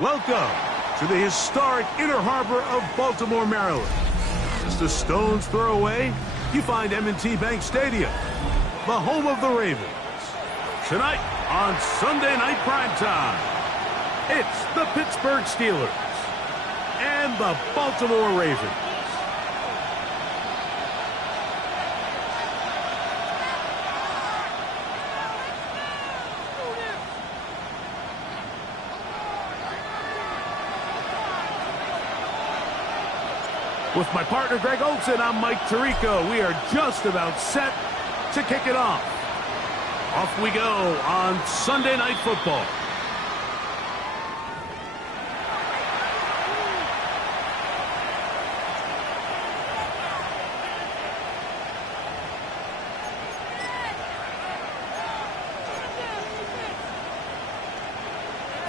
Welcome to the historic Inner Harbor of Baltimore, Maryland. Just a stone's throw away, you find M&T Bank Stadium, the home of the Ravens. Tonight on Sunday Night Primetime, it's the Pittsburgh Steelers and the Baltimore Ravens. With my partner, Greg Olson, I'm Mike Tirico. We are just about set to kick it off. Off we go on Sunday Night Football.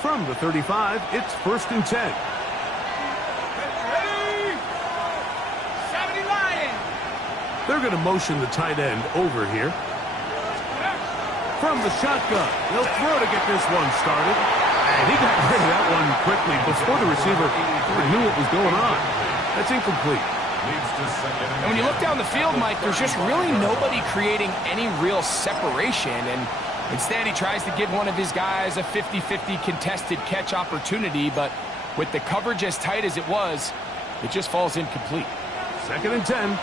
From the 35, it's 1st and 10. They're going to motion the tight end over here. From the shotgun, they'll throw to get this one started. And he got rid of that one quickly before the receiver knew what was going on. That's incomplete. And when you look down the field, Mike, there's just really nobody creating any real separation. And instead, he tries to give one of his guys a 50-50 contested catch opportunity. But with the coverage as tight as it was, it just falls incomplete. 2nd and 10.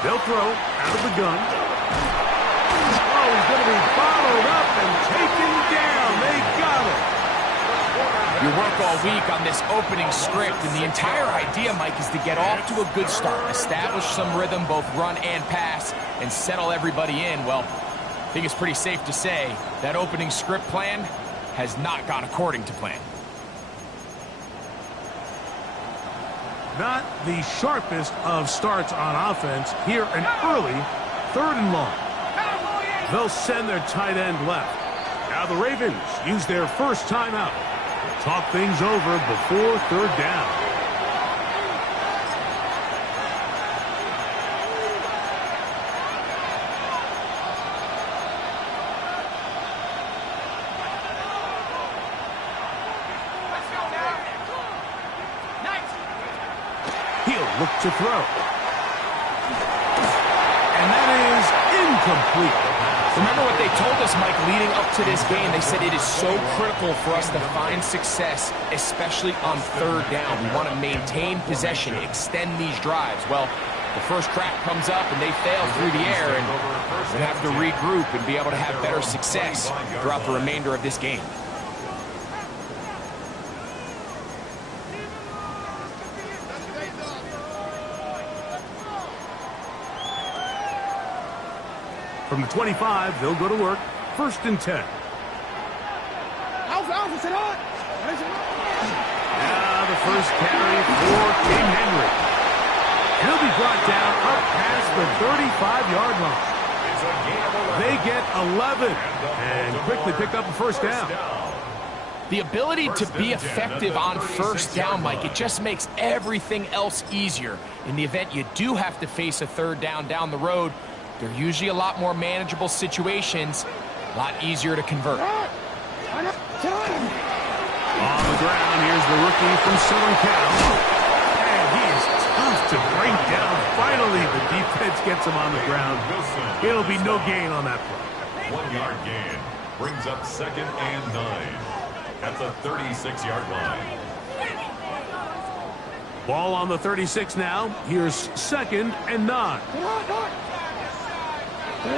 They'll throw out of the gun. Oh, he's going to be followed up and taken down. They got him. You work all week on this opening script, and the entire idea, Mike, is to get off to a good start, establish some rhythm, both run and pass, and settle everybody in. Well, I think it's pretty safe to say that opening script plan has not gone according to plan. Not the sharpest of starts on offense. Here, an early 3rd and long. They'll send their tight end left. Now the Ravens use their first timeout. Talk things over before 3rd down. Look to throw. And that is incomplete. Remember what they told us, Mike, leading up to this game. They said it is so critical for us to find success, especially on 3rd down. We want to maintain possession, extend these drives. Well, the first crack comes up and they fail through the air, and we have to regroup and be able to have better success throughout the remainder of this game. From the 25, they'll go to work. 1st and 10. Now the first carry for King Henry. He'll be brought down up past the 35-yard line. They get 11 and quickly pick up a 1st down. The ability to be effective on 1st down, Mike, it just makes everything else easier. In the event you do have to face a 3rd down the road, they're usually a lot more manageable situations, a lot easier to convert. On the ground, here's the rookie from Southern Cal. And he is tough to bring down. Finally, the defense gets him on the ground. It'll be no gain on that play. 1-yard gain brings up 2nd and 9 at the 36-yard line. Ball on the 36 now. Here's 2nd and 9. In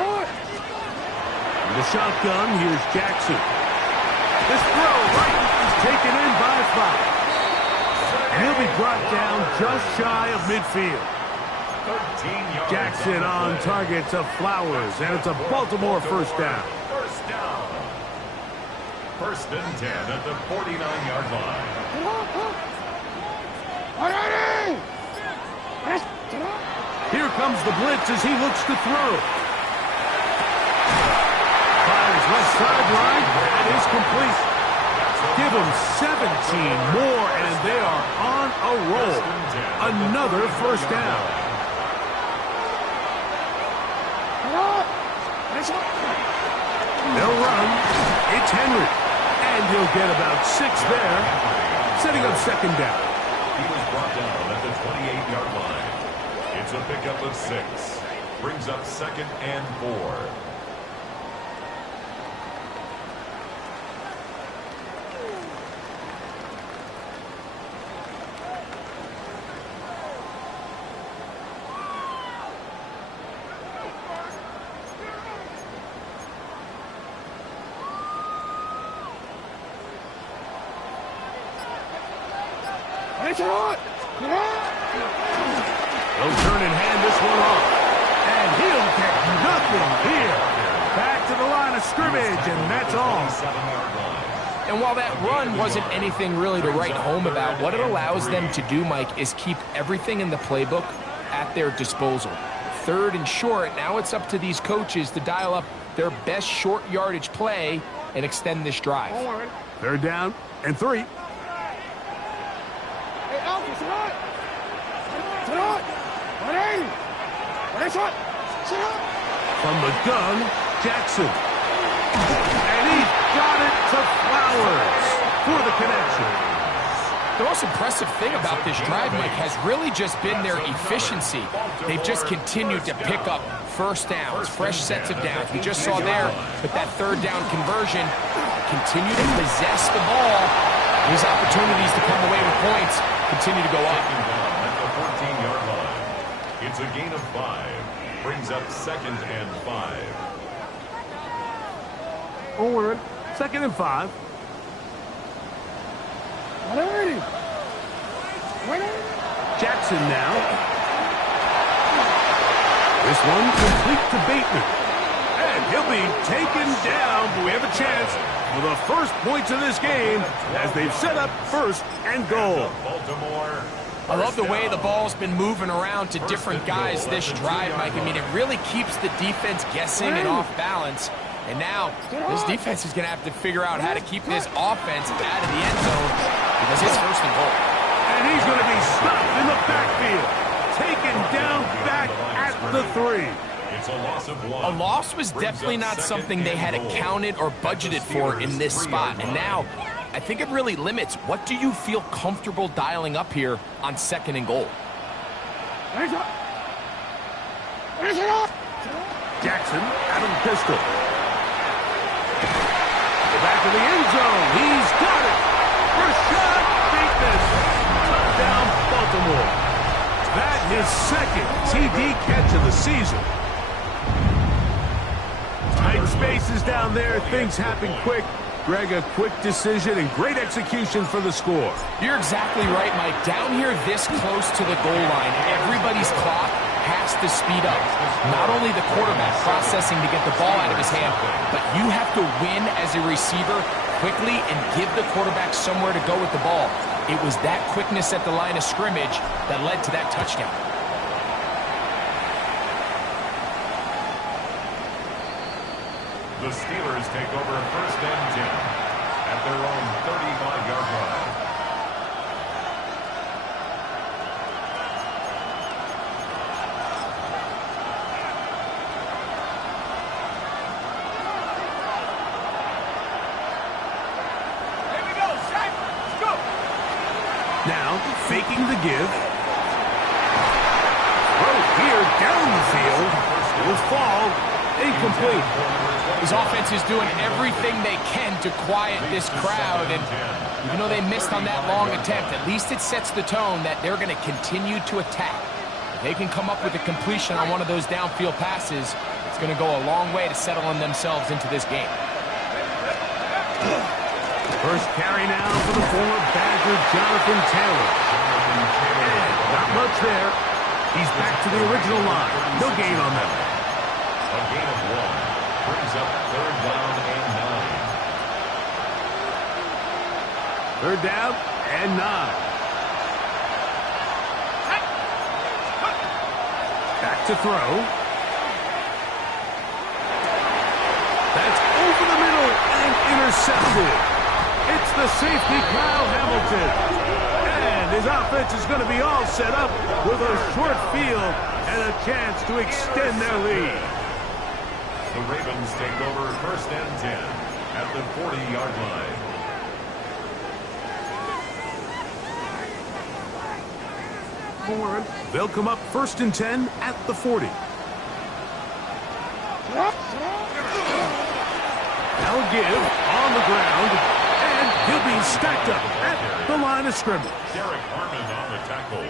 the shotgun, here's Jackson. This throw right is taken in by 5. And he'll be brought down just shy of midfield. Jackson on target to Flowers, and it's a Baltimore 1st down. 1st and 10 at the 49-yard line. Here comes the blitz as he looks to throw. left sideline. That is complete. Give them 17 more, and they are on a roll. Another first down. They'll run. It's Henry. And he'll get about 6 there, setting up second down. He was brought down at the 28-yard line. It's a pickup of 6. Brings up second and 4. They'll turn and hand this one off. And he'll get nothing here. Back to the line of scrimmage, and that's all. And while that run wasn't anything really to write home about, what it allows them to do, Mike, is keep everything in the playbook at their disposal. Third and short, now it's up to these coaches to dial up their best short yardage play and extend this drive. Third down and 3. From the gun, Jackson. And he's got it to Flowers for the connection. The most impressive thing about this drive, Mike, has really just been their efficiency. They've just continued to pick up first downs, fresh sets of downs. We just saw there with that third down conversion, continue to possess the ball. These opportunities to come away with points continue to go up. At the 14-yard line. It's a gain of 5. Brings up second and 5. Forward. Second and 5. Jackson now. This one complete to Bateman. And he'll be taken down, but we have a chance for the first points of this game as they've set up first and goal. Baltimore. I love the way the ball's been moving around to different guys this drive, Mike. I mean, it really keeps the defense guessing and off balance. And now, this defense is going to have to figure out how to keep this offense out of the end zone because it's first and goal. And he's going to be stopped in the backfield. Taken down back at the 3. It's a loss of 1. A loss was definitely not something they had accounted or budgeted for in this spot. And now, I think it really limits. What do you feel comfortable dialing up here on second and goal? Jackson out of the pistol. Back to the end zone. He's got it. Rashad Bateman. Touchdown, Baltimore. That his second TD catch of the season. Tight spaces down there. Things happen quick. Greg, a quick decision and great execution for the score. You're exactly right, Mike. Down here this close to the goal line, everybody's clock has to speed up. Not only the quarterback processing to get the ball out of his hand, but you have to win as a receiver quickly and give the quarterback somewhere to go with the ball. It was that quickness at the line of scrimmage that led to that touchdown. The Steelers take over first and 10 at their own 35-yard line. Here we go, Shaq. Let's go. Now, faking the give. Throw here down the field. Will fall. Incomplete. His offense is doing everything they can to quiet this crowd, and even though they missed on that long attempt, at least it sets the tone that they're going to continue to attack. If they can come up with a completion on one of those downfield passes, it's going to go a long way to settling themselves into this game. First carry now for the former Badger, Jonathan Taylor. And not much there. He's back to the original line. No gain on that. A gain of 1 brings up third down and 9. Third down and 9. Back to throw. That's over the middle and intercepted. It's the safety, Kyle Hamilton. And his offense is going to be all set up with a short field and a chance to extend their lead. The Ravens take over 1st and 10 at the 40-yard line. They'll come up 1st and 10 at the 40. They'll give on the ground, and he'll be stacked up at the line of scrimmage. Derek Harmon on the tackle.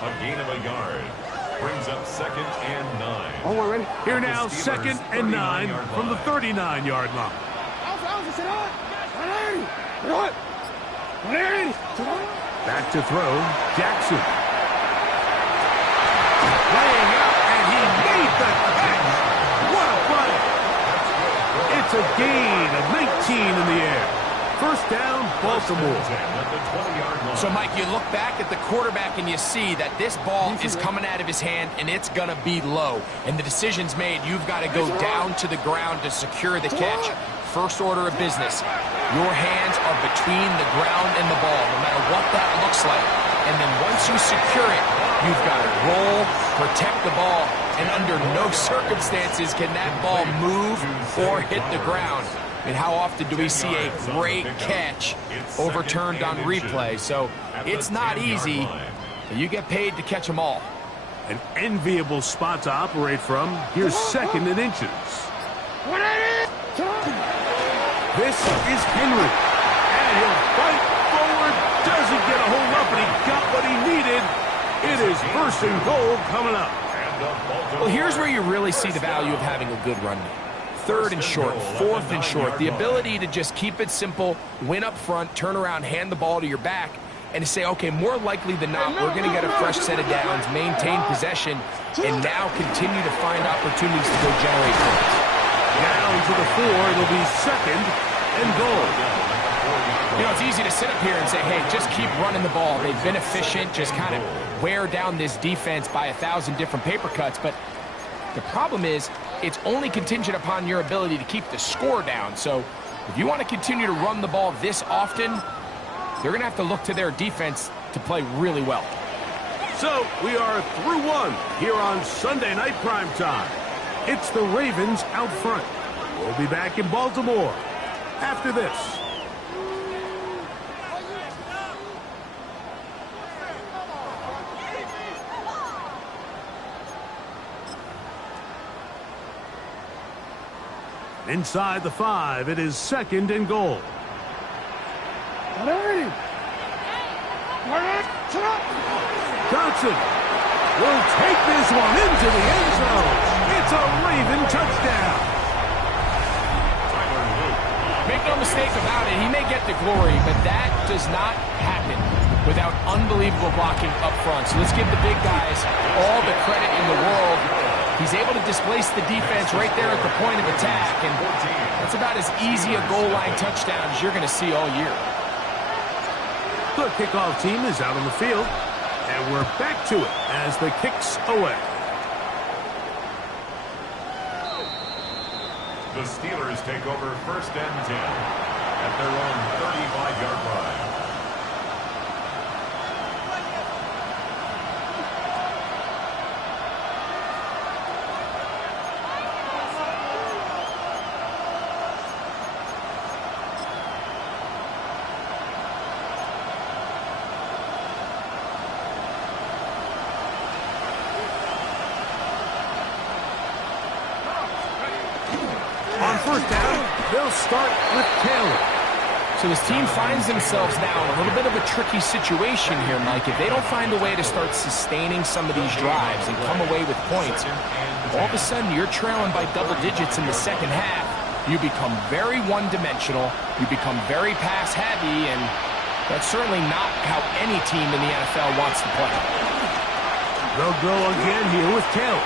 A gain of a yard. Brings up 2nd and 9. Here now, 2nd and 9 from the 39-yard line. Back to throw, Jackson. Laying out, and he made the catch. What a play. It's a gain of 19 in the air. 1st down, Baltimore. So, Mike, you look back at the quarterback and you see that this ball is coming out of his hand and it's going to be low. And the decision's made. You've got to go down to the ground to secure the catch. First order of business. Your hands are between the ground and the ball, no matter what that looks like. And then once you secure it, you've got to roll, protect the ball, and under no circumstances can that ball move or hit the ground. And how often do we see a great catch overturned on replay? So it's not easy, but you get paid to catch them all. An enviable spot to operate from. Here's 2nd and inches. This is Henry. And he'll fight forward. Doesn't get a hold up, but he got what he needed. It is 1st and goal coming up. Well, here's where you really see the value of having a good run game. 3rd and short, 4th and short. The ability to just keep it simple, win up front, turn around, hand the ball to your back, and to say, okay, more likely than not, we're going to get a fresh set of downs, maintain possession, and now continue to find opportunities to go generate points. Down to the 4, it'll be 2nd and goal. You know, it's easy to sit up here and say, hey, just keep running the ball. They've been efficient, just kind of wear down this defense by 1,000 different paper cuts, but the problem is it's only contingent upon your ability to keep the score down. So if you want to continue to run the ball this often, they're going to have to look to their defense to play really well. So we are through one here on Sunday Night Primetime. It's the Ravens out front. We'll be back in Baltimore after this. Inside the 5, it is 2nd and goal. Johnson will take this one into the end zone. It's a Raven touchdown. Make no mistake about it, he may get the glory, but that does not happen without unbelievable blocking up front. So let's give the big guys all the credit in the world. He's able to displace the defense right there at the point of attack, and that's about as easy a goal line touchdown as you're going to see all year. The kickoff team is out on the field, and we're back to it as the kick's away. The Steelers take over 1st and 10 at their own 35-yard line. On 1st down, they'll start with Taylor. So this team finds themselves now in a little bit of a tricky situation here, Mike. If they don't find a way to start sustaining some of these drives and come away with points, all of a sudden you're trailing by double digits in the 2nd half. You become very one-dimensional, you become very pass-heavy, and that's certainly not how any team in the NFL wants to play. They'll go again here with Taylor.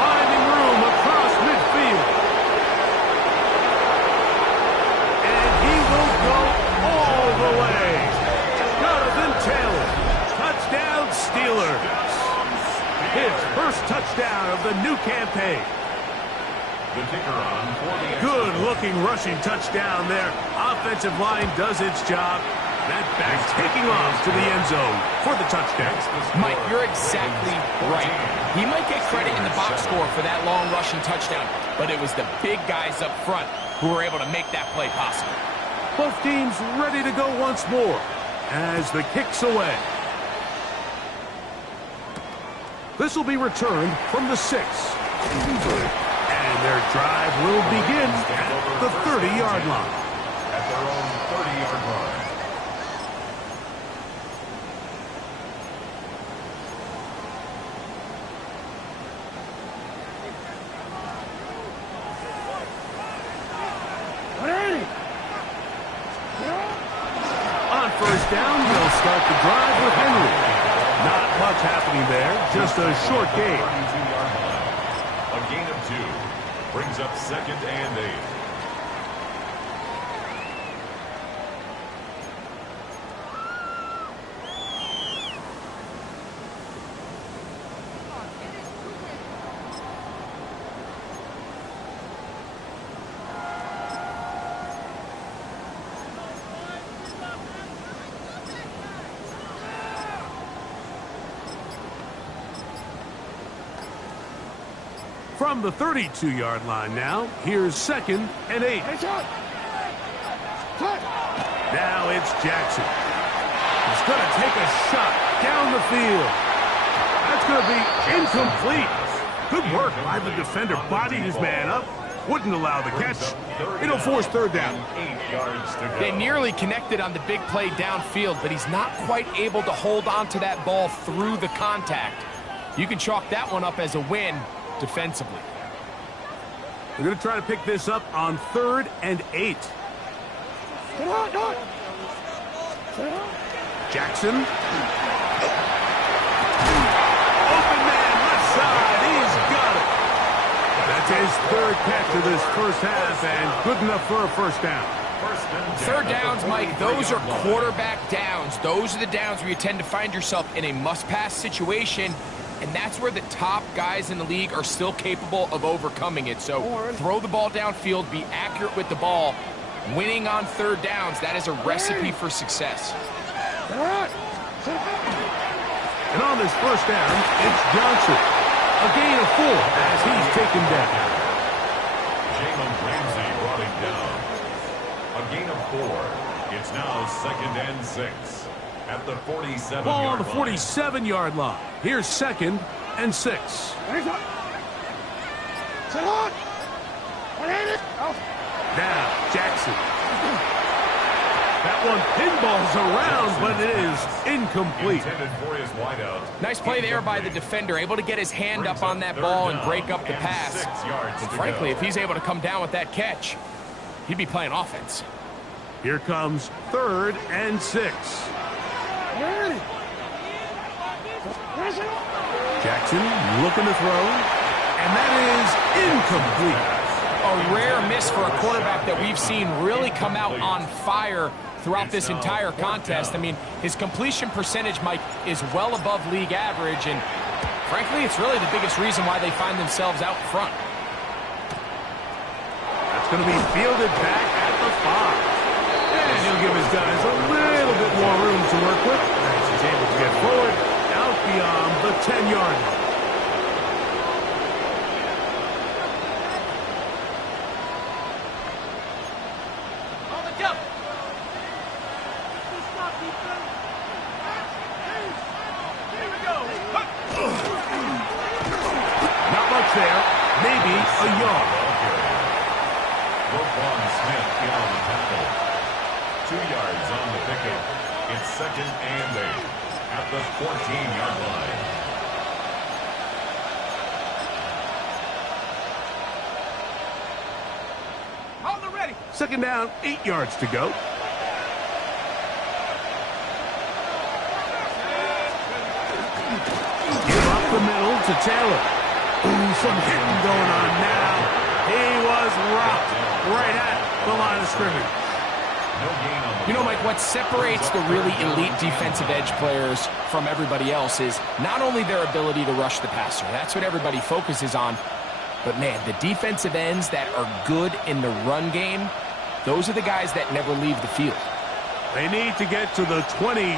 Finding room across midfield. And he will go all the way. Jonathan Taylor. Touchdown Steelers. His first touchdown of the new campaign. The kicker on for the Good-looking rushing touchdown there. Offensive line does its job. That back taking off to the end zone for the touchdown. Mike, you're exactly right. He might get credit in the box score for that long rushing touchdown, but it was the big guys up front who were able to make that play possible. Both teams ready to go once more as the kick's away. This will be returned from the 6. And their drive will begin at the 30-yard line. At their own 30-yard line. On first down, they'll start the drive with Henry. Not much happening there, just a short gain. 32-yard line. A gain of 2 brings up 2nd and 8. From the 32-yard line now, here's 2nd and 8. Now it's Jackson. He's going to take a shot down the field. That's going to be incomplete. Good work by the defender. Bodied his man up. Wouldn't allow the catch. It'll force 3rd down. 8 yards to go. They nearly connected on the big play downfield, but he's not quite able to hold on to that ball through the contact. You can chalk that one up as a win defensively. We're going to try to pick this up on 3rd and 8. Jackson. Open man, left side. He's got it. That's his 3rd catch of this first half, and good enough for a first down. 3rd downs, Mike, those are quarterback downs. Those are the downs where you tend to find yourself in a must-pass situation, and that's where the top guys in the league are still capable of overcoming it. So throw the ball downfield, be accurate with the ball. Winning on 3rd downs, that is a recipe for success. And on this first down, it's Johnson. A gain of 4 as he's taken down. Jalen Ramsey brought him down. A gain of 4. It's now 2nd and 6. At the 47-yard line. Ball on the 47-yard line. Here's 2nd and 6. Now, Jackson. That one pinballs around, but it is incomplete. Intended for his wideout. Nice play there by the defender, able to get his hand up on that ball and break up the pass. And frankly, if he's able to come down with that catch, he'd be playing offense. Here comes 3rd and 6. Jackson looking to throw, and that is incomplete. A rare miss for a quarterback that we've seen really come out on fire throughout this entire contest. I mean, his completion percentage, Mike, is well above league average, and frankly, it's really the biggest reason why they find themselves out front. That's going to be fielded back at the 5. And he'll give his guys a little bit more room to work with as he's able to get forward out beyond the 10-yard line. There, maybe a yard. Roquan Smith in on the tackle. 2 yards on the pickup. It's 2nd and 8 at the 14-yard line. Hold it ready. 2nd down, 8 yards to go. Give up the middle to Taylor. Ooh, some hitting going on now. He was rocked right at the line of scrimmage. You know, Mike, what separates the really elite defensive edge players from everybody else is not only their ability to rush the passer. That's what everybody focuses on. But, man, the defensive ends that are good in the run game, those are the guys that never leave the field. They need to get to the 22,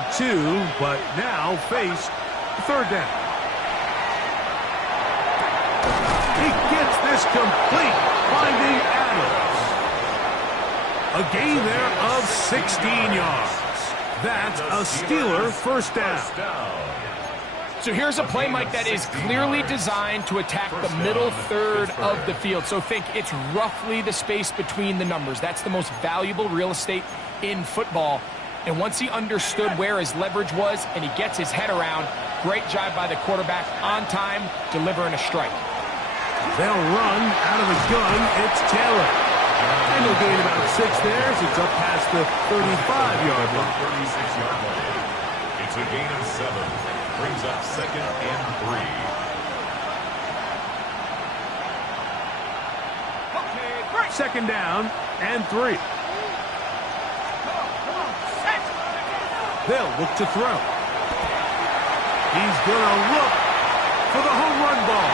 but now face third down. He gets this complete, finding Adams. A gain there of 16 yards. That's a Steeler first down. So here's a play, Mike, that is clearly designed to attack the middle third of the field. So think it's roughly the space between the numbers. That's the most valuable real estate in football. And once he understood where his leverage was and he gets his head around, great job by the quarterback on time, delivering a strike. They'll run out of the gun. It's Taylor. And he'll gain about 6 there as it's up past the 35-yard line. 36-yard line. It's a gain of 7. Brings up 2nd and 3. Second down and 3. They'll look to throw. He's going to look for the home run ball.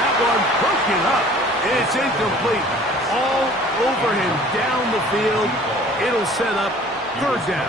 That one broken up. It's incomplete. All over him down the field. It'll set up third down.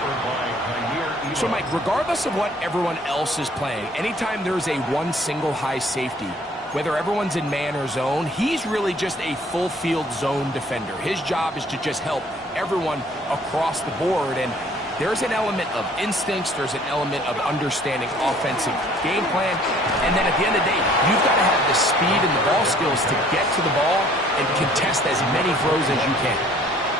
So, Mike, regardless of what everyone else is playing, anytime there's a one single high safety, whether everyone's in man or zone, he's really just a full field zone defender. His job is to just help everyone across the board. And there's an element of instincts, there's an element of understanding offensive game plan, and then at the end of the day, you've got to have the speed and the ball skills to get to the ball and contest as many throws as you can.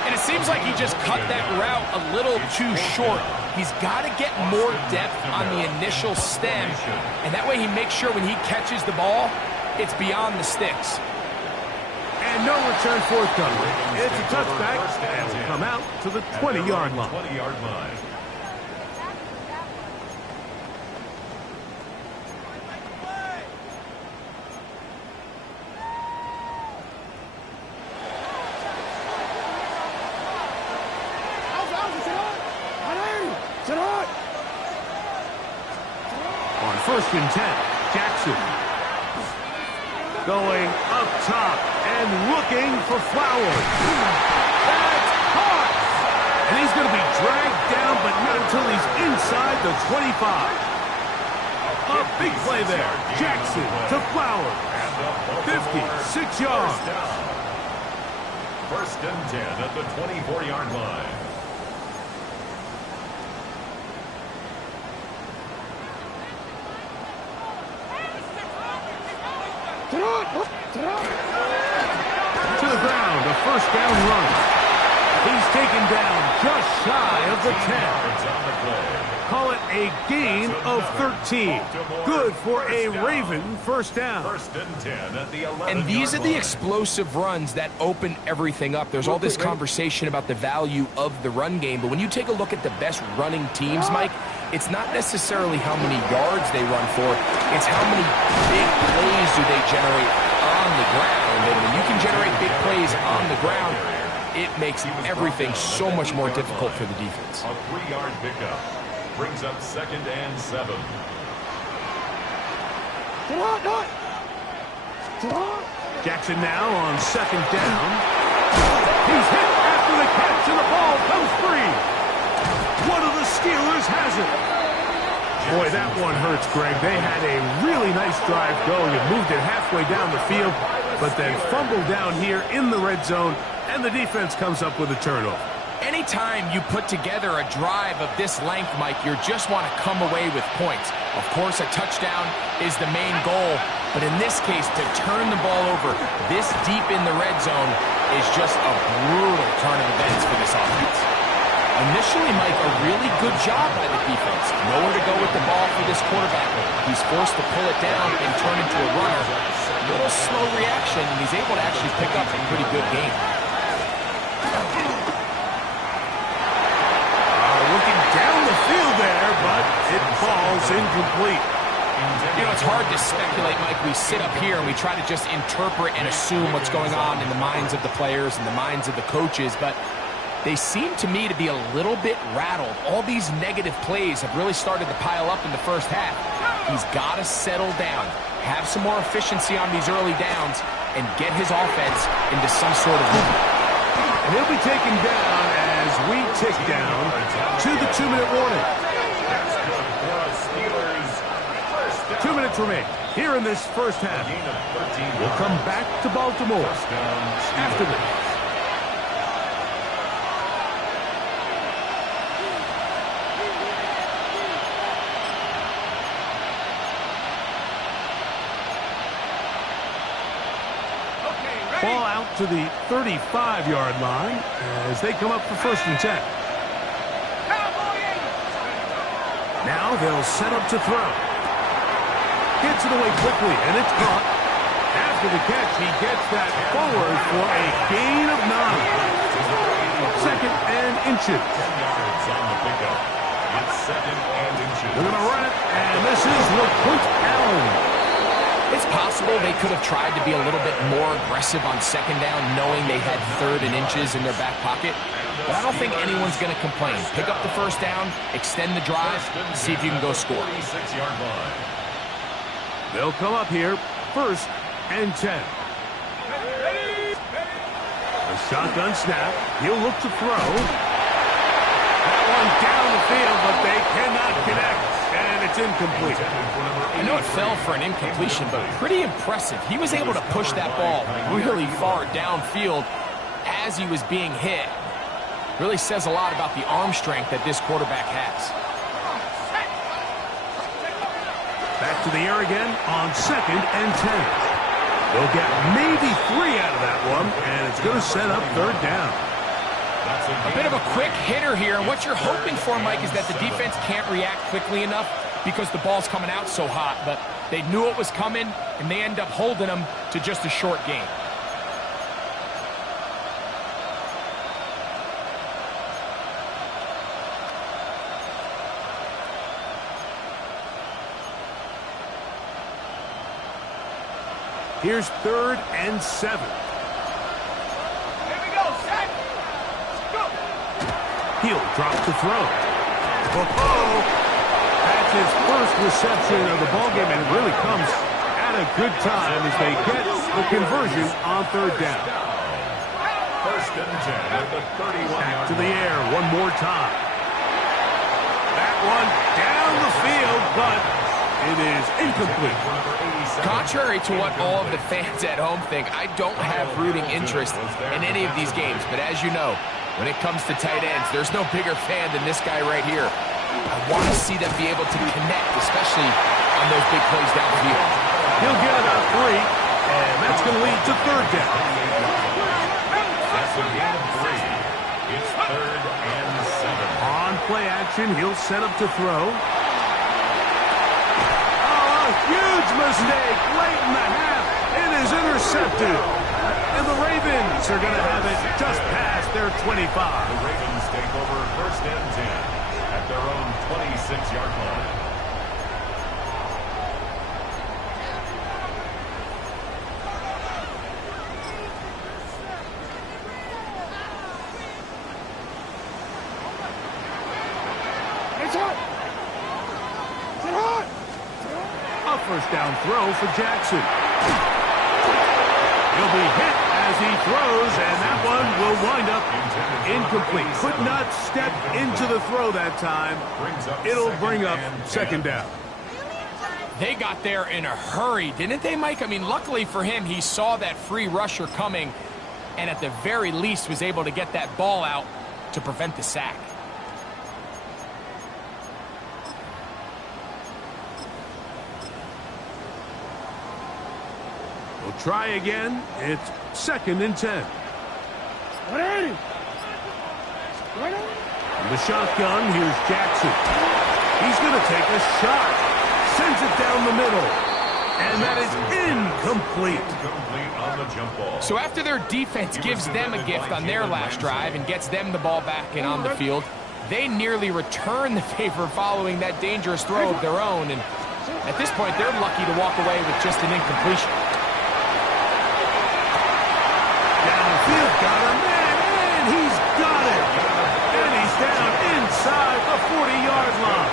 And it seems like he just cut that route a little too short. He's got to get more depth on the initial stem, and that way he makes sure when he catches the ball, it's beyond the sticks. And no return forthcoming. It's a touchback, and will come out to the 20-yard line. 20-yard line. On 1st and 10, Jackson. Going up top and looking for Flowers. That's caught! And he's going to be dragged down, but not until he's inside the 25. A big play there. Jackson to Flowers. 56 yards. 1st and 10 at the 24-yard line. To the ground, a 1st down run. He's taken down just shy of the 10. Call it a gain of 13. Good for a Raven first down. 1st and 10 at the 11-yard line. And these are the explosive runs that open everything up. There's all this conversation about the value of the run game, but when you take a look at the best running teams, Mike, it's not necessarily how many yards they run for, it's how many big plays do they generate on the ground. And when you can generate big plays on the ground, it makes everything so much more difficult for the defense. A 3-yard pickup brings up 2nd and 7. Jackson now on 2nd down. He's hit after the catch, and the ball comes free. One of the Steelers has it. Boy, that one hurts, Greg. They had a really nice drive going and moved it halfway down the field, but then fumbled down here in the red zone, and the defense comes up with a turnover. Anytime you put together a drive of this length, Mike, you just want to come away with points. Of course, a touchdown is the main goal, but in this case, to turn the ball over this deep in the red zone is just a brutal turn of events for this offense. Initially, Mike, a really good job by the defense. Nowhere to go with the ball for this quarterback. He's forced to pull it down and turn into a runner. A little slow reaction, and he's able to actually pick up a pretty good game. Looking down the field there, but it falls incomplete. You know, it's hard to speculate, Mike. We sit up here and we try to just interpret and assume what's going on in the minds of the players and the minds of the coaches, but They seem to me to be a little bit rattled. All these negative plays have really started to pile up in the first half. He's got to settle down, have some more efficiency on these early downs, and get his offense into some sort of rhythm. And he'll be taken down as we tick down to the 2-minute warning. 2 minutes remain here in this first half. We'll come back to Baltimore after this. Ball out to the 35-yard line as they come up for 1st and 10. Now they'll set up to throw. Gets it away quickly, and it's caught. After the catch, he gets that forward for a gain of 9. 2nd and inches. 10 yards on the pickup. It's 2nd and inches. They're going to run it, and this is LeCourt Allen. It's possible they could have tried to be a little bit more aggressive on 2nd down, knowing they had 3rd and inches in their back pocket. But I don't think anyone's going to complain. Pick up the 1st down, extend the drive, see if you can go score. 46-yard line. They'll come up here, 1st and 10. A shotgun snap. He'll look to throw. That one down the field, but they cannot connect, and it's incomplete. I know it fell for an incompletion, but pretty impressive. He was able to push that ball really far downfield as he was being hit. Really says a lot about the arm strength that this quarterback has. Back to the air again on 2nd and 10. They'll get maybe 3 out of that one, and it's going to set up 3rd down. A bit of a quick hitter here, and what you're hoping for, Mike, is that the defense can't react quickly enough because the ball's coming out so hot, but they knew it was coming, and they end up holding them to just a short gain. Here's 3rd and 7. Here we go, set. Go. He'll drop to throw. That's his first reception of the ballgame, and it really comes at a good time as they get the conversion on 3rd down. 1st and 10 at the 31-yard Back to the air one more time. That one down the field, but it is incomplete. Contrary to what all of the fans at home think, I don't have rooting interest in any of these games. But as you know, when it comes to tight ends, there's no bigger fan than this guy right here. I want to see them be able to connect, especially on those big plays downfield. He'll get about 3, and that's going to lead to 3rd down. That's a gain of 3. It's 3rd and 7. On play action, he'll set up to throw. Huge mistake late in the half. It is intercepted. And the Ravens are going to have it just past their 25. The Ravens take over 1st and 10 at their own 26-yard line. It's hot. It's hot. A 1st down throw for Jackson. He'll be hit as he throws, and that one will wind up incomplete. Could not step into the throw that time. It'll bring up 2nd down. They got there in a hurry, didn't they, Mike? I mean, luckily for him, he saw that free rusher coming, and at the very least was able to get that ball out to prevent the sack. We'll try again. It's 2nd and 10. What are you? What are you? From the shotgun, here's Jackson. He's going to take a shot. Sends it down the middle. And that is incomplete. Incomplete on the jump ball. So after their defense gives them a gift on their last drive and gets them the ball back and on the field, they nearly return the favor following that dangerous throw of their own. And at this point, they're lucky to walk away with just an incompletion. Downfield, got him, and he's got it. 40-yard line.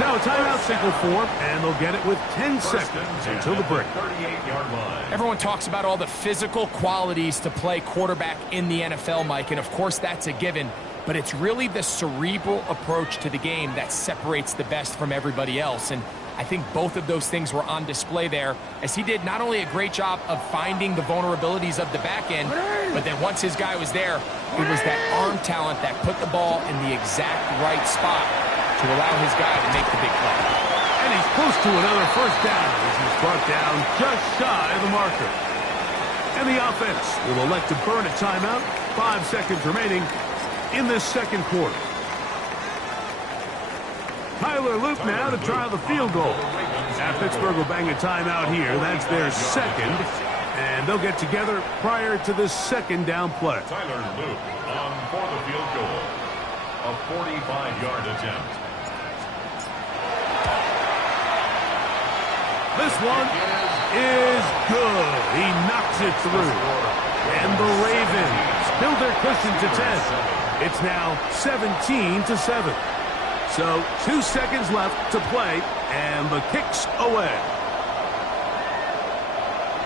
Now a timeout signal for, and they'll get it with 10 seconds until the break. 38-yard line. Everyone talks about all the physical qualities to play quarterback in the NFL, Mike, and of course that's a given, but it's really the cerebral approach to the game that separates the best from everybody else, and I think both of those things were on display there, as he did not only a great job of finding the vulnerabilities of the back end, but then once his guy was there, it was that arm talent that put the ball in the exact right spot to allow his guy to make the big play. And he's close to another first down as he's brought down just shy of the marker. And the offense will elect to burn a timeout. 5 seconds remaining in this second quarter. Tyler Luke now to try the field goal. Now Pittsburgh will bang a timeout here. That's their second. And they'll get together prior to this second down play. Tyler Luke on for the field goal. A 45-yard attempt. This one is good. He knocks it through. And the Ravens build their cushion to 10. It's now 17-7. So 2 seconds left to play, and the kick's away.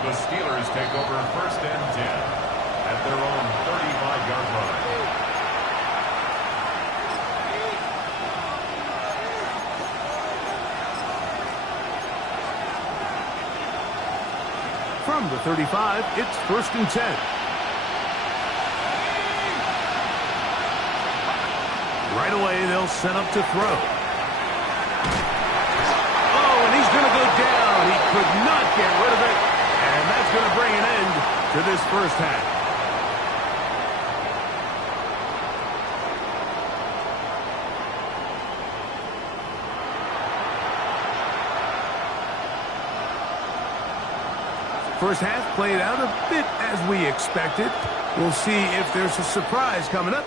The Steelers take over first and 10 at their own 35-yard line. From the 35, it's first and 10. Right away, they'll set up to throw. Oh, and he's going to go down. He could not get rid of it. And that's going to bring an end to this first half. First half played out a bit as we expected. We'll see if there's a surprise coming up.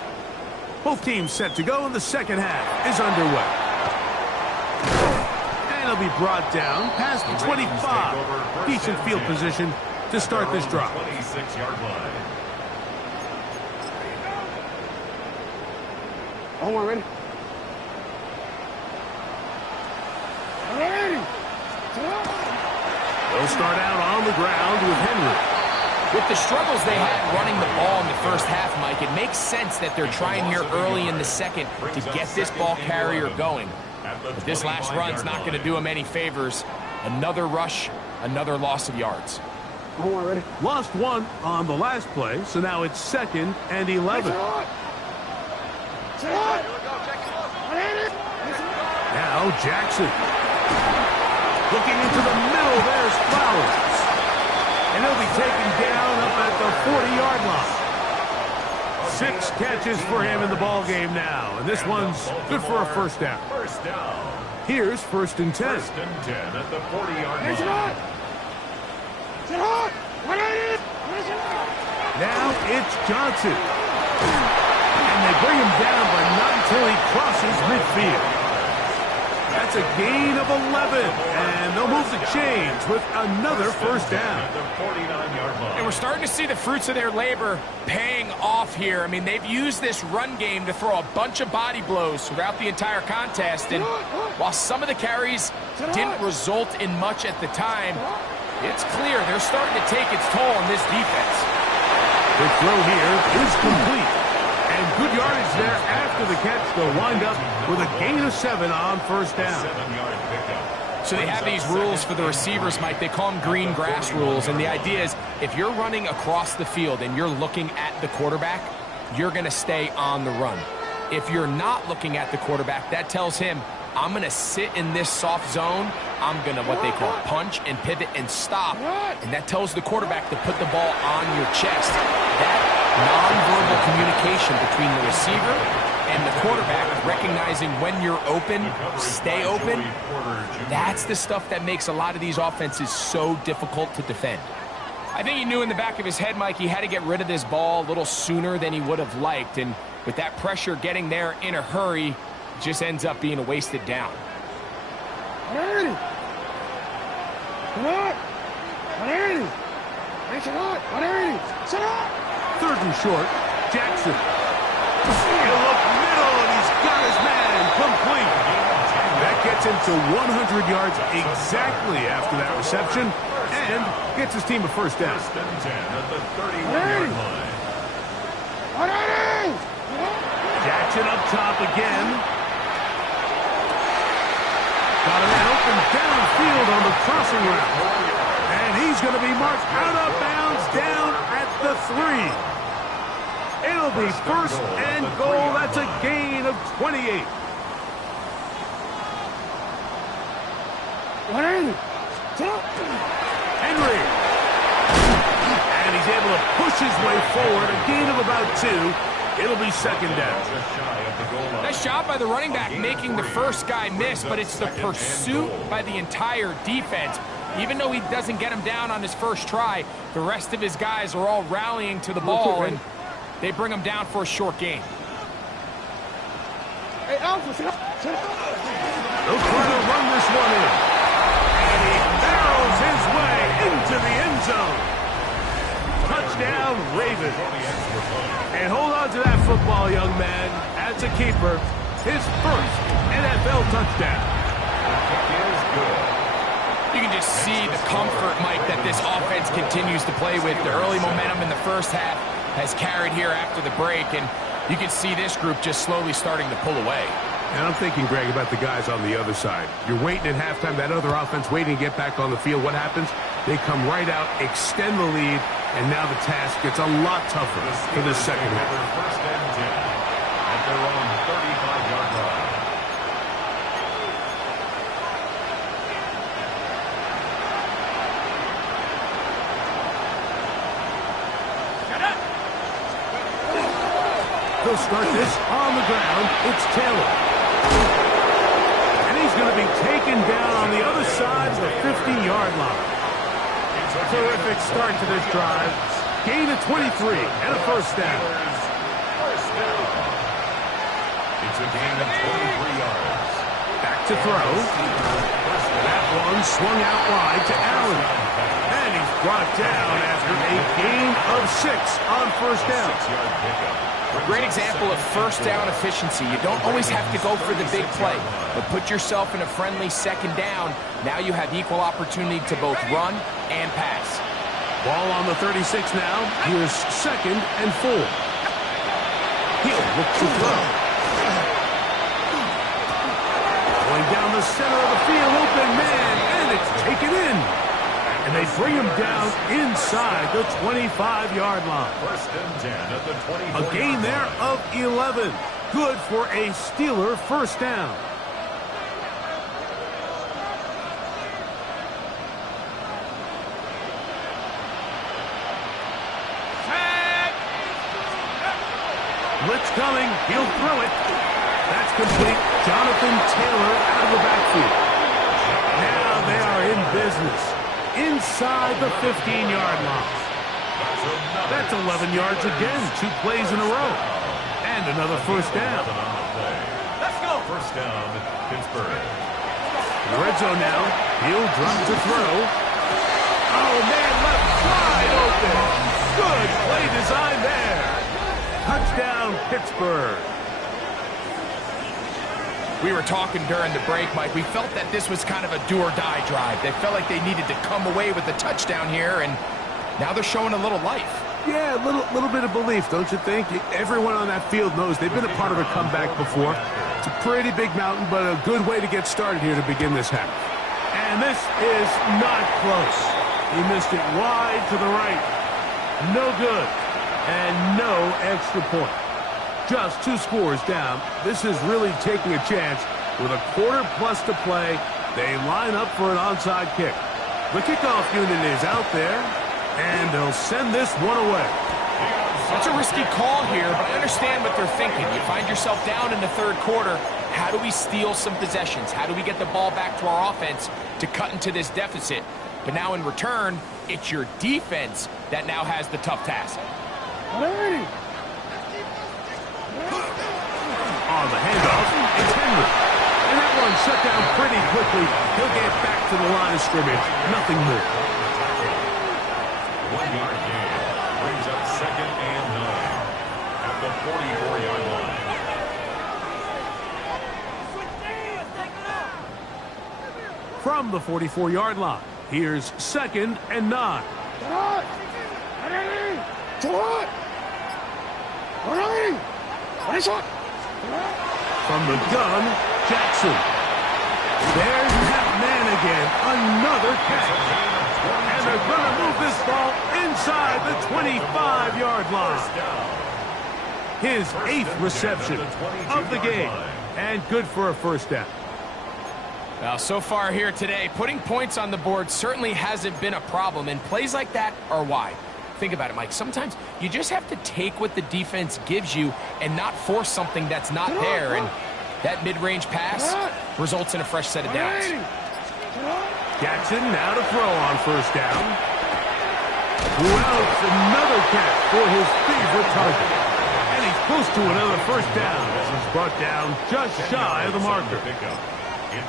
Both teams set to go, and the second half is underway. And he'll be brought down past the 25. Decent field position to start this drive. 26-yard line. Oh, we're ready. Ready. They'll start out on the ground with Henry. With the struggles they had running the ball in the first half, Mike, it makes sense that they're trying here early in the second to get this ball carrier going. But this last run's not going to do him any favors. Another rush, another loss of yards. Ready. Lost one on the last play, so now it's second and 11. Now Jackson. Looking into the middle, there's Flowers. And he'll be taken down up at the 40-yard line. 6 catches for him in the ball game now. And this one's good for a first down. First down. Here's first and 10. First and 10 at the 40-yard line. Now it's Johnson. And they bring him down, but not until he crosses midfield. That's a gain of 11, and they'll move the chains with another first down. And we're starting to see the fruits of their labor paying off here. I mean, they've used this run game to throw a bunch of body blows throughout the entire contest, and while some of the carries didn't result in much at the time, it's clear they're starting to take its toll on this defense. The throw here is complete. And good yardage there after the catch. They'll wind up with a gain of 7 on first down. 7-yard pickup. So they have these rules for the receivers, Mike. They call them green grass rules. And the idea is if you're running across the field and you're looking at the quarterback, you're going to stay on the run. If you're not looking at the quarterback, that tells him, I'm going to sit in this soft zone. I'm going to what they call punch and pivot and stop. And that tells the quarterback to put the ball on your chest. That nonverbal communication between the receiver and the quarterback, recognizing when you're open, stay open, that's the stuff that makes a lot of these offenses so difficult to defend. I think he knew in the back of his head, Mike, he had to get rid of this ball a little sooner than he would have liked. And with that pressure getting there in a hurry, it just ends up being a wasted down. Third and short, Jackson. He'll look middle, and he's got his man. to 100 yards exactly after that reception and gets his team a first down. First and 10 at the 31-yard line. Jackson up top again. Got a man open downfield on the crossing route. And he's going to be marked out of bounds down at the 3. It'll be first and goal. That's a gain of 28. Henry. And he's able to push his way forward. A gain of about 2. It'll be second down. Nice job by the running back making the first guy miss, but it's the pursuit by the entire defense. Even though he doesn't get him down on his first try, the rest of his guys are all rallying to the ball, and they bring him down for a short gain. They'll try to run this one in. And he barrels his way into the end zone. Touchdown, Ravens. And hold on to that football, young man. As a keeper, his first NFL touchdown. You can just see the comfort, Mike, that this offense continues to play with. The early momentum in the first half has carried here after the break, and you can see this group just slowly starting to pull away. And I'm thinking, Greg, about the guys on the other side. You're waiting at halftime, that other offense waiting to get back on the field. What happens? They come right out, extend the lead, and now the task gets a lot tougher for this second half. First and 10 at their own 35-yard line. They'll start this on the ground. It's Taylor. And he's going to be taken down on the other side of the 50-yard line. Terrific start to this drive. Gain of 23 and a first down. It's a gain of 23 yards. Back to throw. That one swung out wide to Allen. And he's brought down after a gain of 6 on first down. 6-yard pickup. A great example of first down efficiency. You don't always have to go for the big play, but put yourself in a friendly second down. Now you have equal opportunity to both run and pass. Ball on the 36 now. Here's second and 4. He'll look to throw. Going down the center of the field, open man, and it's taken in. And they bring him down inside the 25-yard line. First and 10 at the 24. A gain there of 11. Good for a Steeler first down. Blitz coming. He'll throw it. That's complete. Jonathan Taylor out of the backfield. Now they are in business. Inside the 15-yard line. That's 11 yards again. 2 plays in a row. And another first down. Let's go. First down, Pittsburgh. Red zone now. He'll drop to throw. Oh, man, left wide open. Good play design there. Touchdown, Pittsburgh. We were talking during the break, Mike. We felt that this was kind of a do-or-die drive. They felt like they needed to come away with a touchdown here, and now they're showing a little life. Yeah, a little bit of belief, don't you think? Everyone on that field knows they've been a part of a comeback before. It's a pretty big mountain, but a good way to get started here to begin this half. And this is not close. He missed it wide to the right. No good. And no extra point. Just 2 scores down. This is really taking a chance. With a quarter plus to play, they line up for an onside kick. The kickoff unit is out there, and they'll send this one away. That's a risky call here, but I understand what they're thinking. You find yourself down in the third quarter. How do we steal some possessions? How do we get the ball back to our offense to cut into this deficit? But now in return, it's your defense that now has the tough task. On the handoff, it's Henry. And that one shut down pretty quickly. He'll get back to the line of scrimmage. Nothing more. 1-yard gain brings up second and 9 at the 44-yard line. From the 44-yard line, here's 2nd and 9. From the gun, Jackson. There's that man again. Another catch. And they're going to move this ball inside the 25-yard line. His 8th reception of the game. And good for a first down. Now, so far here today, putting points on the board certainly hasn't been a problem, and plays like that are why. Think about it, Mike. Sometimes you just have to take what the defense gives you and not force something that's not there, and that mid-range pass results in a fresh set of downs. Jackson now to throw on first down. Well, it's another catch for his favorite target. And he's close to another first down as he's brought down just shy of the marker.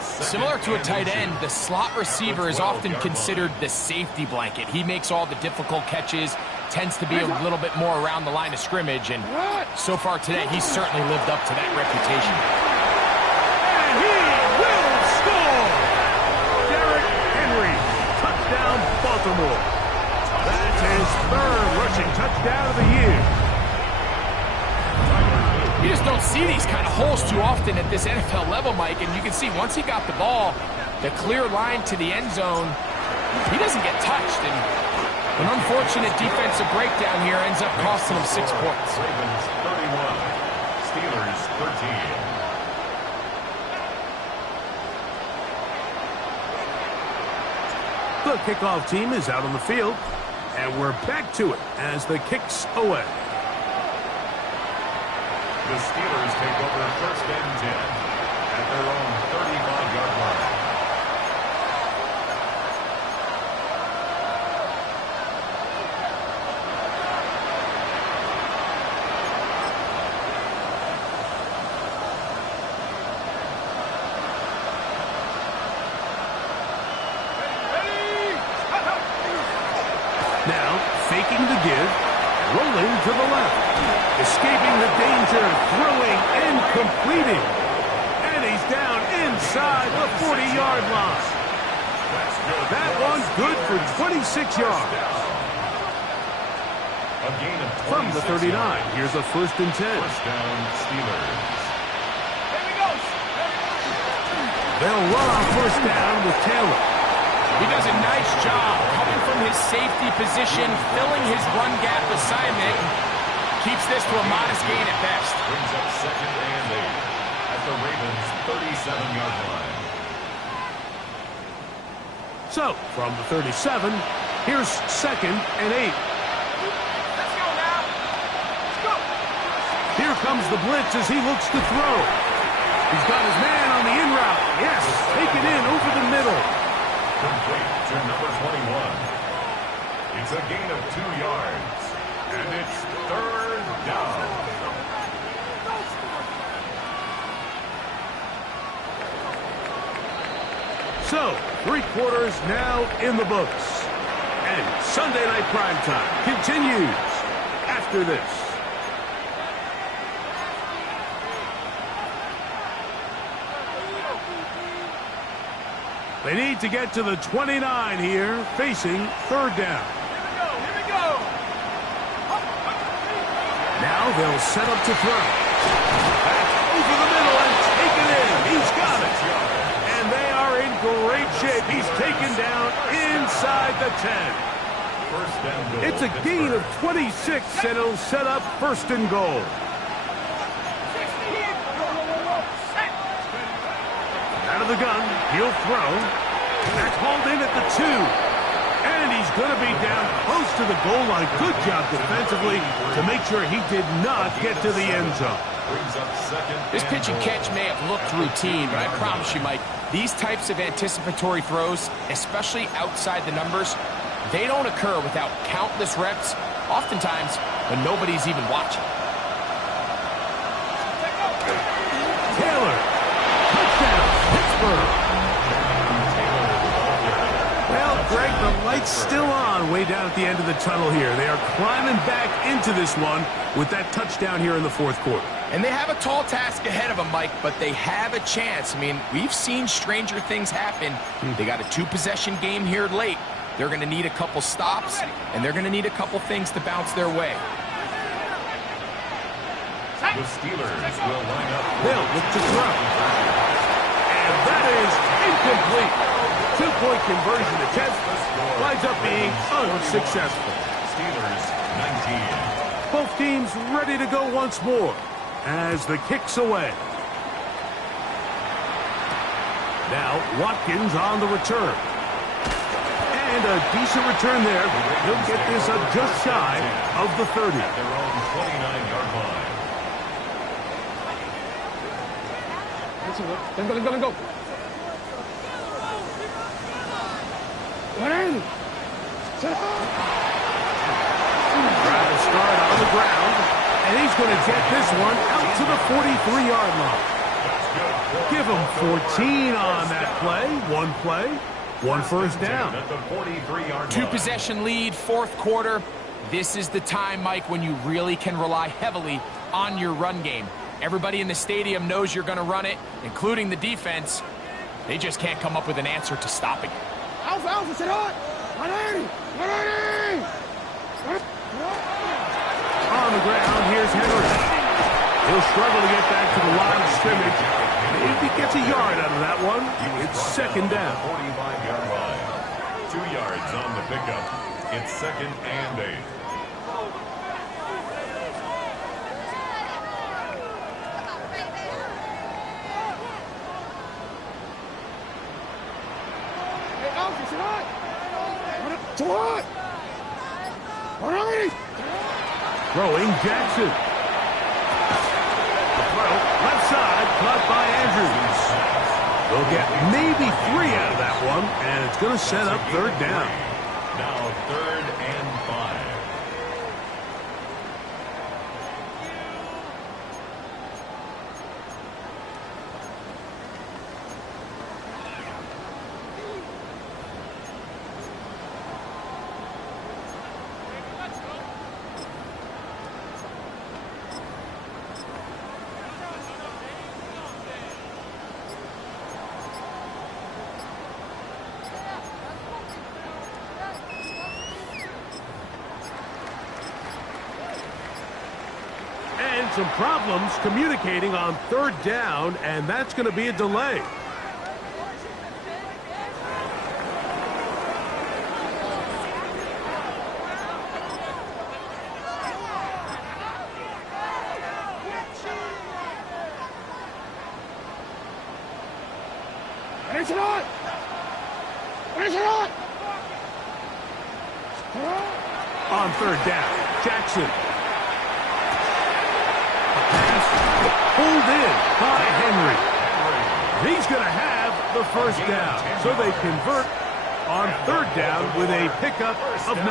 Similar to a tight end, the slot receiver is often considered the safety blanket. He makes all the difficult catches, tends to be a little bit more around the line of scrimmage, and so far today, he's certainly lived up to that reputation. And he will score! Derrick Henry, touchdown Baltimore. That's his 3rd rushing touchdown of the year. You just don't see these kind of holes too often at this NFL level, Mike, and you can see once he got the ball, the clear line to the end zone, he doesn't get touched, and an unfortunate defensive breakdown here ends up costing him 6 points. Ravens 31, Steelers 13. The kickoff team is out on the field, and we're back to it as the kick's away. The Steelers take over 1st and 10 at their own 35-yard line. Now, faking the give, rolling to the left. Escaping the danger, throwing and completing. And he's down inside the 40-yard line. That one's good for 26 yards. A gain of 26 From the 39, yards. here's a 1st and 10. First down, Steelers. Here we go. They'll run on first down with Taylor. He does a nice job coming from his safety position, filling his run gap assignment, keeps this to a modest gain at best. Brings up 2nd and 8 at the Ravens' 37-yard line. So, from the 37, here's 2nd and 8. Let's go now. Let's go. Here comes the blitz as he looks to throw. He's got his man on the in route. Yes, taken in over the middle. Complete to number 21. It's a gain of 2 yards. And it's 3rd down. So, 3 quarters now in the books. And Sunday Night Primetime continues after this. They need to get to the 29 here, facing 3rd down. Here we go. Now they'll set up to throw. Back over the middle and taken in. He's got it. And they are in great shape. He's taken down inside the 10. First and goal. It's a gain of 26, and it'll set up 1st and goal. Out of the gun, he'll throw. That's hauled in at the 2. And he's going to be down close to the goal line. Good job defensively to make sure he did not get to the end zone. Brings up 2nd. This pitch and catch may have looked routine, but I promise you, Mike, these types of anticipatory throws, especially outside the numbers, they don't occur without countless reps, oftentimes when nobody's even watching. Taylor, touchdown, Pittsburgh. Well, Greg, the light's still on way down at the end of the tunnel here. They are climbing back into this one with that touchdown here in the 4th quarter. And they have a tall task ahead of them, Mike, but they have a chance. I mean, we've seen stranger things happen. They got a 2-possession game here late. They're going to need a couple stops, and they're going to need a couple things to bounce their way. The Steelers will line up. They'll look to throw. And that is incomplete. 2-point conversion attempt winds up being unsuccessful. Steelers 19. Both teams ready to go once more as the kick's away. Now Watkins on the return. And a decent return there. He'll get this up just shy of the 30. At their own 29-yard line. Let go. Trying to start on the ground. And he's going to get this one out to the 43-yard line. Give him 14 on that play. One first down. At the 43-yard line. 2-possession lead, fourth quarter. This is the time, Mike, when you really can rely heavily on your run game. Everybody in the stadium knows you're going to run it, including the defense. They just can't come up with an answer to stopping it. On the ground, here's Henry. He'll struggle to get back to the line of scrimmage. If he gets a yard out of that one, it's second down. 45-yard line. 2 yards on the pickup. It's 2nd and 8. Throwing Jackson. The throw, left side, caught by Andrews. They'll get maybe 3 out of that one, and it's going to set up third down. Now 3rd and 5. Some problems communicating on third down, and that's going to be a delay. On third down, Jackson. Pulled in by Henry. He's going to have the first down. So they convert on third down with a pickup of 9.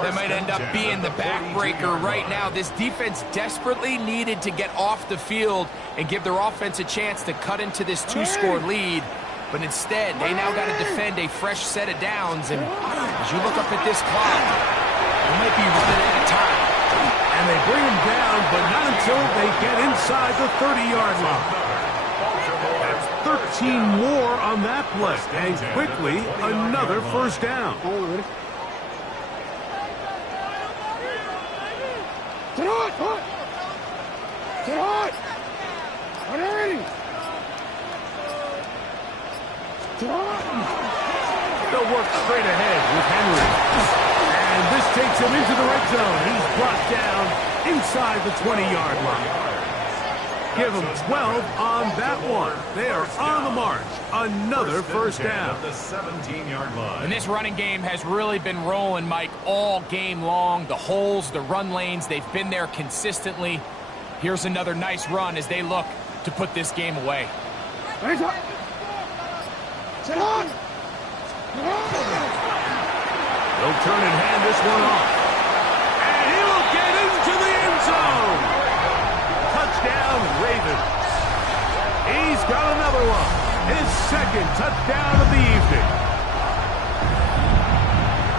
That might end up being the backbreaker right now. This defense desperately needed to get off the field and give their offense a chance to cut into this 2-score lead. But instead, they now got to defend a fresh set of downs. And as you look up at this clock, they might be running out of time. And they bring him down, but not until they get inside the 30-yard line. That's 13 more on that play. And quickly, another first down. They'll work straight ahead with Henry. And this takes him into the red zone. He's brought down inside the 20-yard line. Give him 12 on that one. They are on the march. Another first down. At the 17-yard line. And this running game has really been rolling, Mike, all game long. The holes, the run lanes, they've been there consistently. Here's another nice run as they look to put this game away. They'll turn and hand this one off. And he'll get into the end zone. Touchdown, Ravens. He's got another one. His second touchdown of the evening.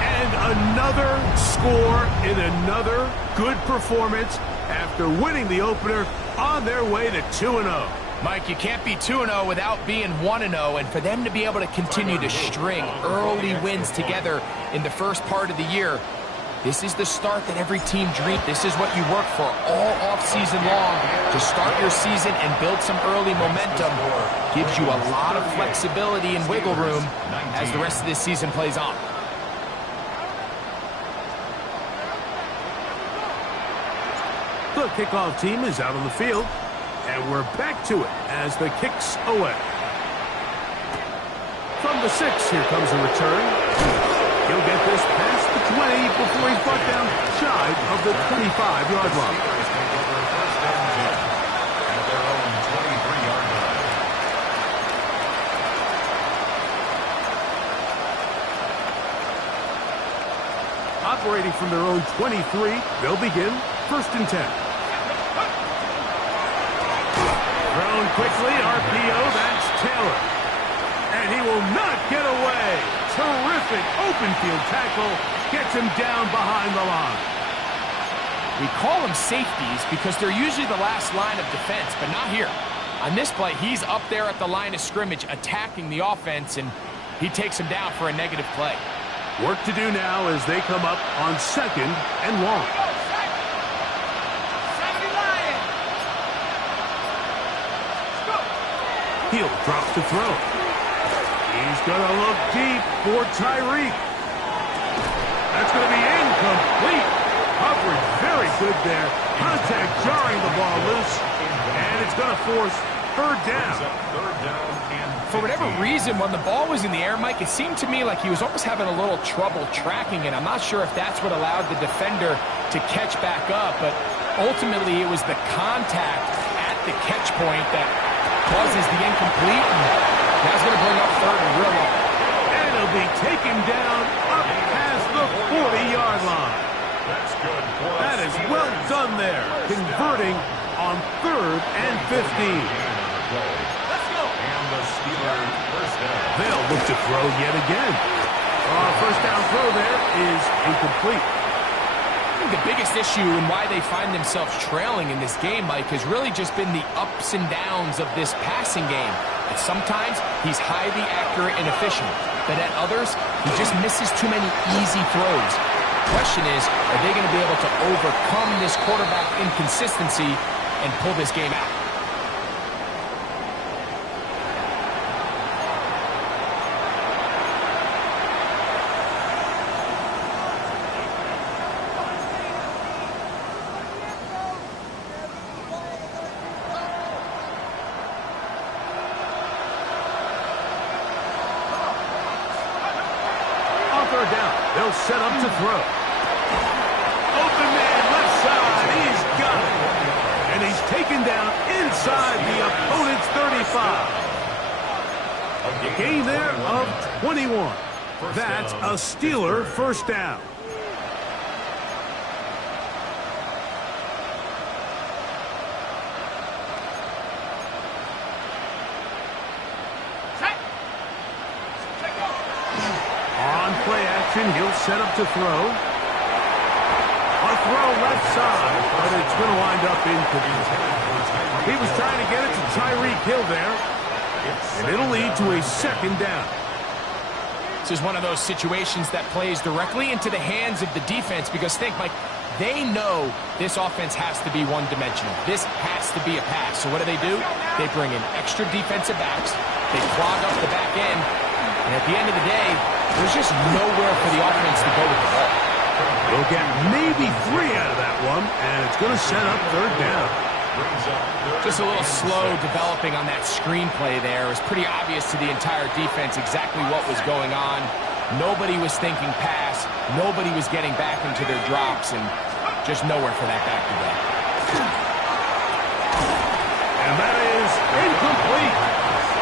And another score in another good performance. after winning the opener on their way to 2-0. Mike, you can't be 2-0 without being 1-0, and for them to be able to continue to string early wins together in the first part of the year, this is the start that every team dreams. This is what you work for all offseason long, to start your season and build some early momentum. Gives you a lot of flexibility and wiggle room as the rest of this season plays on. The kickoff team is out on the field, and we're back to it as the kick's away. From the 6, here comes a return. He'll get this past the 20 before he's brought down shy of the 25-yard line. Operating from their own 23, they'll begin 1st and 10. Thrown quickly, RPO, that's Taylor. And he will not get away. Terrific open field tackle. Gets him down behind the line. We call them safeties because they're usually the last line of defense, but not here. On this play, he's up there at the line of scrimmage attacking the offense, and he takes him down for a negative play. Work to do now as they come up on 2nd and long. He'll drop to throw. He's going to look deep for Tyreek. That's going to be incomplete. Coverage very good there. Contact jarring the ball loose. And it's going to force 3rd down. For whatever reason, when the ball was in the air, Mike, it seemed to me like he was almost having a little trouble tracking it. I'm not sure if that's what allowed the defender to catch back up, but ultimately it was the contact at the catch point that causes the incomplete, and that's going to bring up 3rd and real long. And he'll be taken down up past the 40-yard line. That's good. That is well done there, converting on 3rd and 15. Let's go. And the Steelers first down. They'll look to throw yet again. First down throw there is incomplete. The biggest issue and why they find themselves trailing in this game, Mike, has really just been the ups and downs of this passing game. And sometimes he's highly accurate and efficient, but at others, he just misses too many easy throws. The question is, are they going to be able to overcome this quarterback inconsistency and pull this game out? They'll set up to throw. Open man, left side. He's got it. And he's taken down inside the opponent's 35. A gain there of 21. That's a Steeler first down. He'll set up to throw. A throw left side, but it's going to wind up incomplete. He was trying to get it to Tyreek Hill there, and it'll lead to a 2nd down. This is one of those situations that plays directly into the hands of the defense because think, Mike, they know this offense has to be one-dimensional. This has to be a pass. So what do? They bring in extra defensive backs. They clog up the back end. And at the end of the day, there's just nowhere for the offense to go with the ball. They'll get maybe 3 out of that one, and it's going to set up 3rd down. Just a little slow developing on that screenplay there. It was pretty obvious to the entire defense exactly what was going on. Nobody was thinking pass. Nobody was getting back into their drops, and just nowhere for that back to go. And that is incomplete.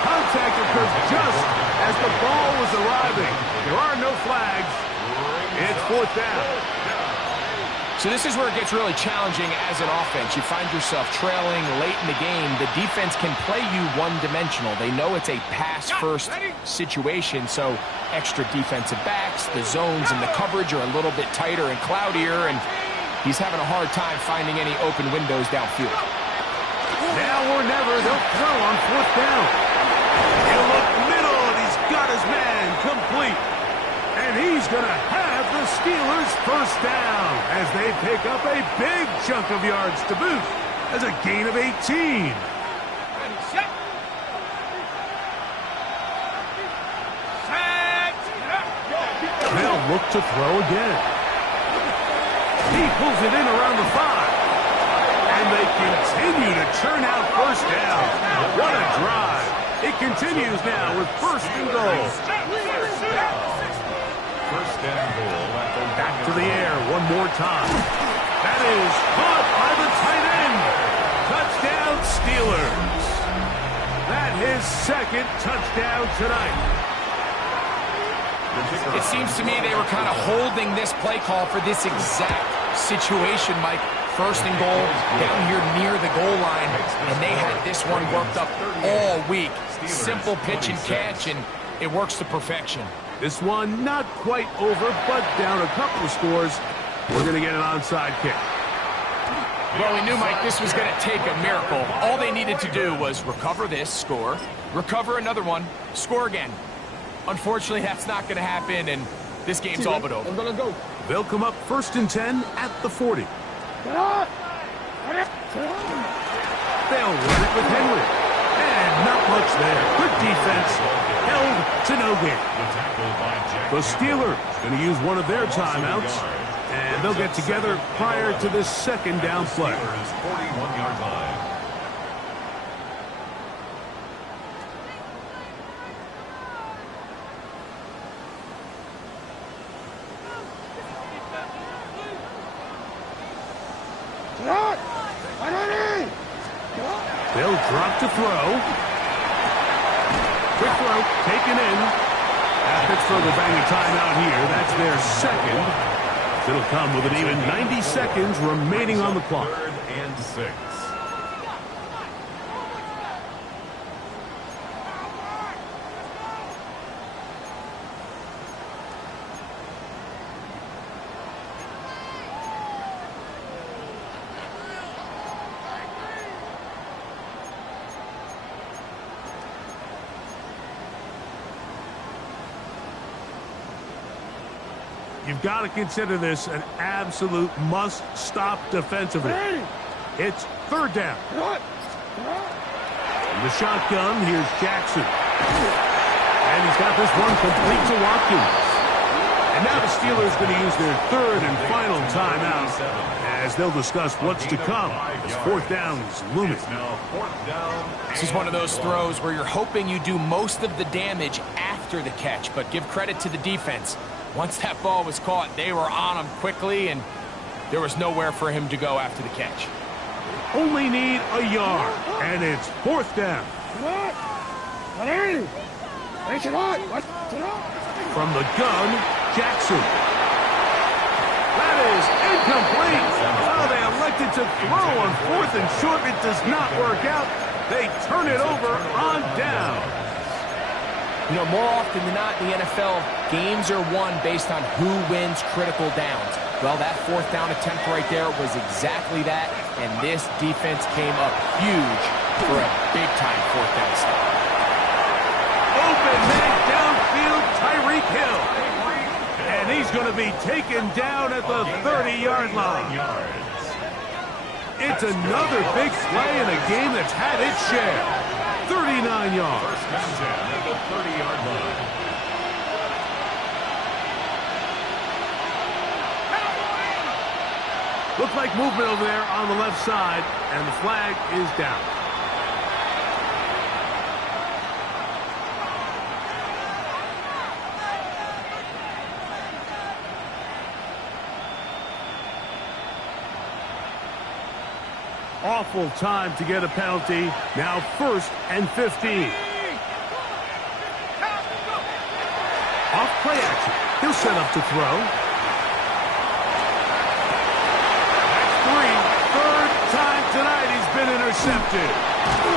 Contact occurs just as the ball was arriving. There are no flags. It's 4th down. So this is where it gets really challenging as an offense. You find yourself trailing late in the game. The defense can play you one-dimensional. They know it's a pass-first situation, so extra defensive backs, the zones and the coverage are a little bit tighter and cloudier, and He's having a hard time finding any open windows downfield. Now or never, they'll throw on 4th down. He'll look middle, and he's got his man complete. And he's going to have the Steelers first down as they pick up a big chunk of yards to boot as a gain of 18. Set. They'll look to throw again. He pulls it in around the 5. And they continue to churn out first down. What a drive. It continues now with 1st and goal. First and goal. Back to the air one more time. That is caught by the tight end. Touchdown, Steelers. That his 2nd touchdown tonight. It seems to me they were kind of holding this play call for this exact situation, Mike. 1st and goal, down here near the goal line, and they had this one worked up all week. Simple pitch and catch, and it works to perfection. This one not quite over, but down a couple of scores. We're going to get an onside kick. Well, we knew, Mike, this was going to take a miracle. All they needed to do was recover this, score, recover another one, score again. Unfortunately, that's not going to happen, and this game's all but over. I'm gonna go. They'll come up 1st and 10 at the 40. They'll run it with Henry. And not much there. Good defense. Held to no gain. The Steelers going to use one of their timeouts, and they'll get together prior to this 2nd down play. 41-yard line. They'll drop to throw. Quick throw, taken in. Pittsburgh will bang a timeout here. That's their 2nd. It'll come with an even 90 seconds remaining on the clock. 3rd and 6. You've got to consider this an absolute must-stop defensively. It's 3rd down. In the shotgun, here's Jackson. And he's got this one complete to Watkins. And now the Steelers going to use their 3rd and final timeout as they'll discuss what's to come as 4th down is looming. This is one of those throws where you're hoping you do most of the damage after the catch, but give credit to the defense. Once that ball was caught, they were on him quickly, and there was nowhere for him to go after the catch. Only need a yard, and it's 4th down. From the gun, Jackson. That is incomplete. Oh, they elected to throw on 4th and short. It does not work out. They turn it over on down. You know, more often than not in the NFL, games are won based on who wins critical downs. Well, that 4th down attempt right there was exactly that, and this defense came up huge for a big-time 4th down stop. Open man downfield, Tyreek Hill. And he's going to be taken down at the 30-yard line. It's another big play in a game that's had its share. 39 yards. First and 10 at the 30-yard line. Looks like movement over there on the left side, and the flag is down. Awful time to get a penalty. Now 1st and 15. Off play action. He'll set up to throw. That's 3. 3rd time tonight he's been intercepted.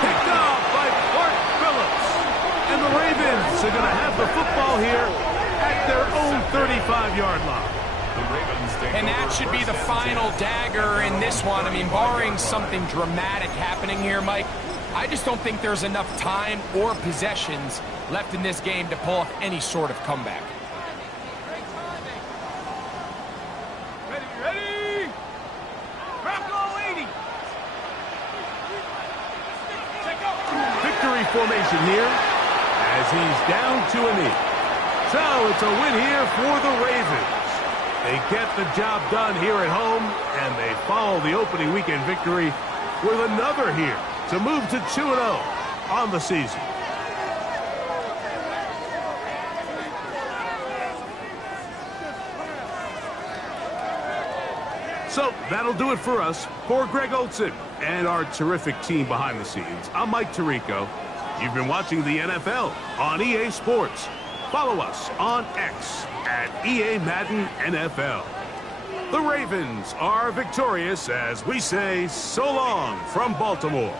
Picked off by Clark Phillips. And the Ravens are going to have the football here at their own 35-yard line. The Ravens take And that over should be the first and final 10. dagger in this one. I mean, barring something dramatic happening here, Mike, I just don't think there's enough time or possessions left in this game to pull off any sort of comeback. Ready? Rocco 80. Victory formation here as he's down to a knee. So it's a win here for the Ravens. They get the job done here at home, and they follow the opening weekend victory with another here to move to 2-0 on the season. So that'll do it for us. For Greg Olson and our terrific team behind the scenes, I'm Mike Tirico. You've been watching the NFL on EA Sports. Follow us on X at EA Madden NFL. The Ravens are victorious as we say so long from Baltimore.